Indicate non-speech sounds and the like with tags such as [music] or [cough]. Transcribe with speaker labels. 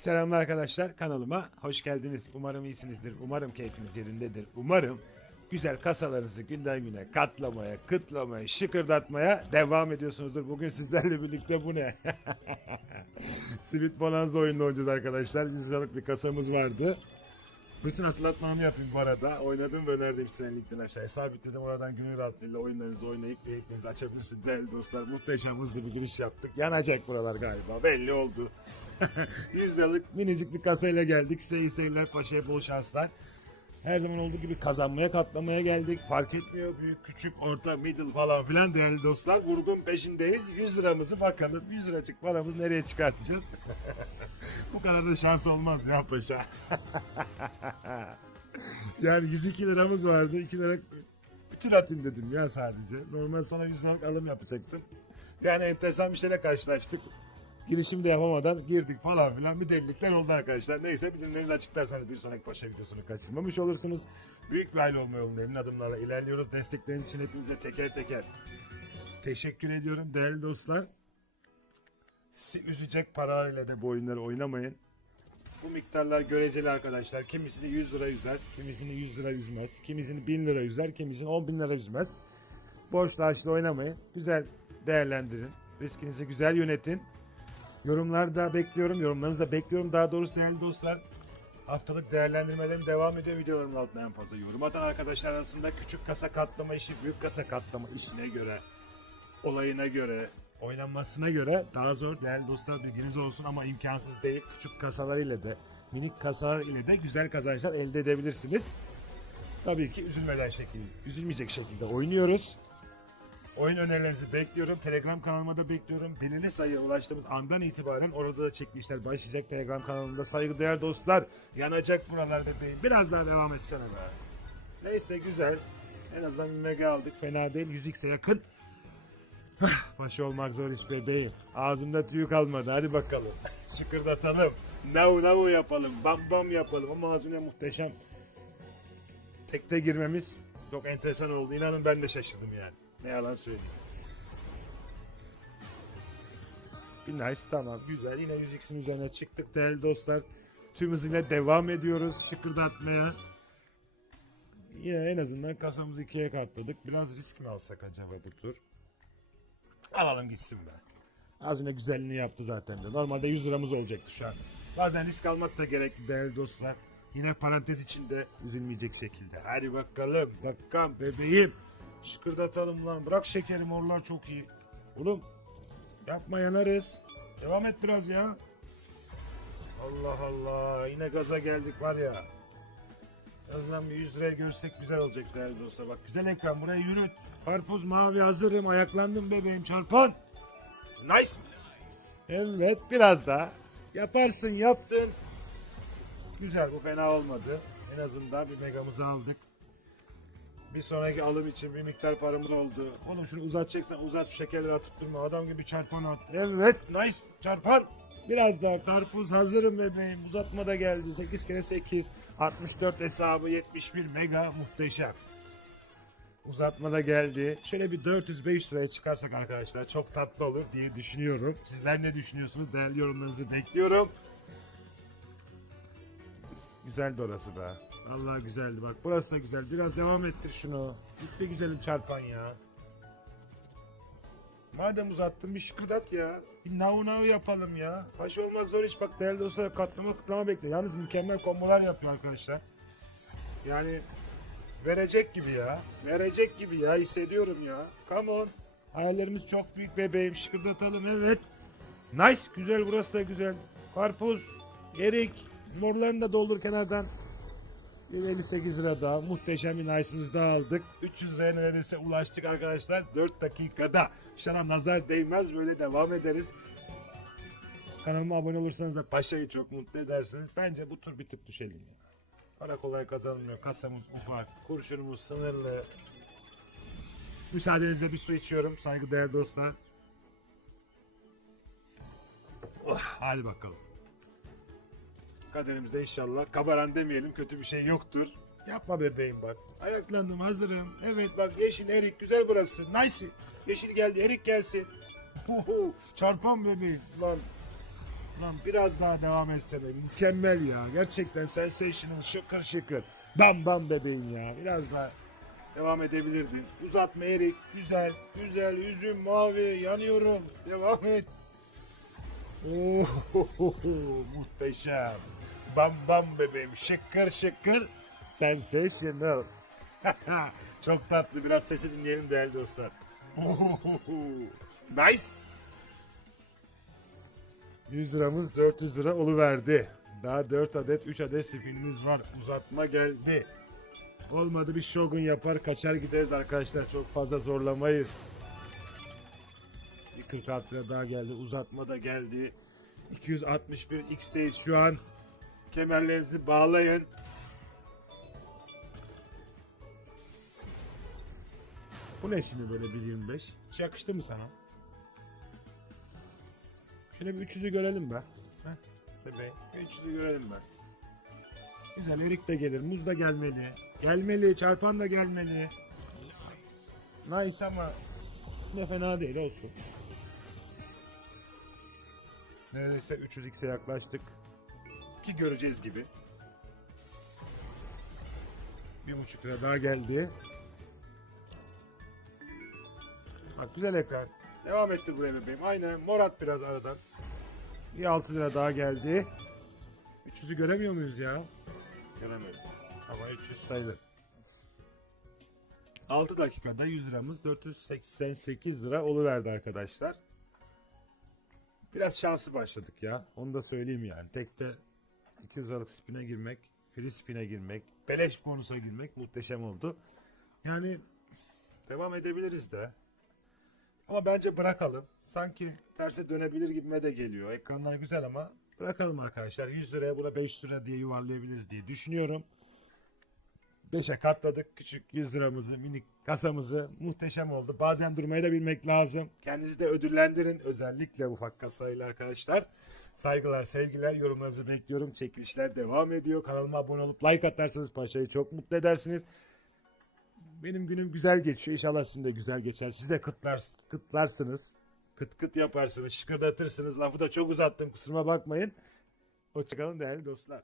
Speaker 1: selamlar arkadaşlar kanalıma hoş geldiniz. Umarım iyisinizdir. Umarım keyfiniz yerindedir. Umarım güzel kasalarınızı günden güne katlamaya, kıtlamaya, şıkırdatmaya devam ediyorsunuzdur. Bugün sizlerle birlikte bu ne? [laughs] Sweet Bonanza oyununu oynayacağız arkadaşlar. 100 liralık bir kasamız vardı. Bütün hatırlatmamı yapayım bu arada. Oynadım ve önerdiğim size linkten aşağıya sabitledim. Oradan gönül rahatlığıyla oyunlarınızı oynayıp niyetinizi açabilirsiniz değerli dostlar. Muhteşem hızlı bir giriş yaptık. Yanacak buralar galiba. Belli oldu. [laughs] 100 liralık minicik bir kasayla geldik. Size iyi seyirler, paşaya bol şanslar. Her zaman olduğu gibi kazanmaya katlamaya geldik. Fark etmiyor büyük, küçük, orta, middle falan filan değerli dostlar. Vurgun peşindeyiz. 100 liramızı bakalım 100 liracık paramız nereye çıkartacağız? [laughs] Bu kadar da şans olmaz ya paşa. [laughs] yani 102 liramız vardı. 2 lira bütün atın dedim ya sadece. Normal sonra 100 liralık alım yapacaktım. Yani enteresan bir şeyle karşılaştık. Girişimi de yapamadan girdik falan filan bir delilikler oldu arkadaşlar. Neyse bilimlerinizi açıklarsanız bir sonraki paşa videosunu kaçırmamış olursunuz. Büyük bir aile olma yolunda emin adımlarla ilerliyoruz. Destekleriniz için hepinize teker teker teşekkür ediyorum değerli dostlar. Sizi üzecek paralarıyla da bu oyunları oynamayın. Bu miktarlar göreceli arkadaşlar. Kimisini 100 lira üzer, kimisini 100 lira üzmez, kimisini 1000 lira üzer, kimisini 10 bin lira üzmez. Borçla harçla oynamayın. Güzel değerlendirin. Riskinizi güzel yönetin. Yorumlarda bekliyorum. Yorumlarınızı da bekliyorum. Daha doğrusu değerli dostlar. Haftalık değerlendirmelerim devam ediyor. Videolarımın altına en fazla yorum atan arkadaşlar arasında küçük kasa katlama işi, büyük kasa katlama işine göre, olayına göre, oynanmasına göre daha zor. Değerli dostlar bilginiz olsun ama imkansız değil. Küçük kasalar ile de, minik kasalar ile de güzel kazançlar elde edebilirsiniz. Tabii ki üzülmeden şekil, üzülmeyecek şekilde oynuyoruz. Oyun önerilerinizi bekliyorum. Telegram kanalıma da bekliyorum. Belirli sayıya ulaştığımız andan itibaren orada da çekilişler başlayacak. Telegram kanalımda saygıdeğer dostlar. Yanacak buralarda beyin. Biraz daha devam etsene be. Neyse güzel. En azından bir mega aldık. Fena değil. 100x'e yakın. Paşa olmak zor iş bebeğim. Ağzımda tüy kalmadı. Hadi bakalım. [laughs] Şıkırdatalım. Nav nav yapalım. Bam bam yapalım. Ama ağzına muhteşem. Tekte girmemiz çok enteresan oldu. İnanın ben de şaşırdım yani. Ne yalan söyleyeyim. Bir nice tamam güzel. Yine 100x'in üzerine çıktık değerli dostlar. Tüm hızıyla devam ediyoruz şıkırdatmaya. Yine en azından kasamızı ikiye katladık. Biraz risk mi alsak acaba bu tur? Alalım gitsin be. Az önce güzelliğini yaptı zaten de. Normalde 100 liramız olacaktı şu an. Bazen risk almak da gerekli değerli dostlar. Yine parantez içinde üzülmeyecek şekilde. Hadi bakalım. Bakalım bebeğim. Şıkırdatalım lan. Bırak şekerim oralar çok iyi. Oğlum yapma yanarız. Devam et biraz ya. Allah Allah. Yine gaza geldik var ya. Azından bir 100 liraya görsek güzel olacak değerli dostlar. Bak güzel ekran buraya yürüt. Karpuz mavi hazırım. Ayaklandım bebeğim çarpan. Nice. Evet biraz daha. Yaparsın yaptın. Güzel bu fena olmadı. En azından bir megamızı aldık. Bir sonraki alım için bir miktar paramız oldu. Oğlum şunu uzatacaksan uzat şu şekerleri atıp durma. Adam gibi çarpan at. Evet nice çarpan. Biraz daha karpuz hazırım bebeğim. Uzatma da geldi. 8 kere 8. 64 hesabı 71 mega muhteşem. Uzatma da geldi. Şöyle bir 400-500 liraya çıkarsak arkadaşlar çok tatlı olur diye düşünüyorum. Sizler ne düşünüyorsunuz? Değerli yorumlarınızı bekliyorum. Güzeldi orası be. Vallahi güzeldi bak. Burası da güzel. Biraz devam ettir şunu. Gitti güzelim çarpan ya. Madem uzattın bir şıkırdat ya. Bir nav nav yapalım ya. Baş olmak zor iş. Bak değerli dostlar katlama kıtlama bekle. Yalnız mükemmel kombolar yapıyor arkadaşlar. Yani verecek gibi ya. Verecek gibi ya hissediyorum ya. Come on. Hayallerimiz çok büyük bebeğim. Şıkırdatalım evet. Nice. Güzel burası da güzel. Karpuz, erik. Morlarını da doldur kenardan. Bir 58 lira daha. Muhteşem bir nice'ımızı da aldık. 300 liraya neredeyse ulaştık arkadaşlar. 4 dakikada. Şana nazar değmez böyle devam ederiz. Kanalıma abone olursanız da paşayı çok mutlu edersiniz. Bence bu tur bir tık düşelim ya. Para kolay kazanılmıyor. Kasamız ufak. Kurşunumuz sınırlı. Müsaadenizle bir su içiyorum. Saygıdeğer dostlar. Oh, hadi bakalım. Kaderimizde inşallah kabaran demeyelim kötü bir şey yoktur. Yapma bebeğim bak. Ayaklandım hazırım. Evet bak yeşil erik güzel burası. Nice. Yeşil geldi erik gelsin. Huhu, Çarpan bebeğim lan. Lan biraz daha devam etsene. Mükemmel ya. Gerçekten sensational şıkır şıkır. Bam bam bebeğim ya. Biraz daha devam edebilirdin. Uzatma erik. Güzel. Güzel. Üzüm mavi. Yanıyorum. Devam et. [laughs] Muhteşem. Bam bam bebeğim. Şıkır şıkır. Sensational. [laughs] Çok tatlı. Biraz sesi dinleyelim değerli dostlar. [laughs] nice. 100 liramız 400 lira oluverdi. Daha 4 adet 3 adet spinimiz var. Uzatma geldi. Olmadı bir shogun yapar kaçar gideriz arkadaşlar. Çok fazla zorlamayız. Bir 46 lira daha geldi. Uzatma da geldi. 261 X'teyiz şu an. Kemerlerinizi bağlayın. Bu ne şimdi böyle 1.25? Hiç yakıştı mı sana? Şöyle bir 300'ü görelim be. Heh, bebeğim. Bir 300'ü görelim be. Güzel erik de gelir. Muz da gelmeli. Gelmeli. Çarpan da gelmeli. Nice ama ne fena değil olsun. Neredeyse 300x'e yaklaştık. Ki göreceğiz gibi. Bir buçuk lira daha geldi. Bak güzel ekran. Devam ettir buraya bebeğim. Aynen morat biraz aradan. Bir 6 lira daha geldi. 300'ü göremiyor muyuz ya? Göremiyoruz. Ama 300 sayılır. 6 dakikada 100 liramız 488 lira oluverdi arkadaşlar. Biraz şanslı başladık ya. Onu da söyleyeyim yani. Tekte 200 liralık spine girmek, free spine girmek, beleş bonusa girmek muhteşem oldu. Yani devam edebiliriz de. Ama bence bırakalım. Sanki terse dönebilir gibime de geliyor. Ekranlar güzel ama bırakalım arkadaşlar. 100 liraya buna 500 lira diye yuvarlayabiliriz diye düşünüyorum. 5'e katladık küçük 100 liramızı, minik kasamızı. Muhteşem oldu. Bazen durmayı da bilmek lazım. Kendinizi de ödüllendirin. Özellikle ufak kasayla arkadaşlar. Saygılar, sevgiler, yorumlarınızı bekliyorum. Çekilişler devam ediyor. Kanalıma abone olup like atarsanız paşayı çok mutlu edersiniz. Benim günüm güzel geçiyor. İnşallah sizin de güzel geçer. Siz de kıtlar, kıtlarsınız. Kıt kıt yaparsınız, şıkırdatırsınız. Lafı da çok uzattım kusuruma bakmayın. Hoşçakalın değerli dostlar.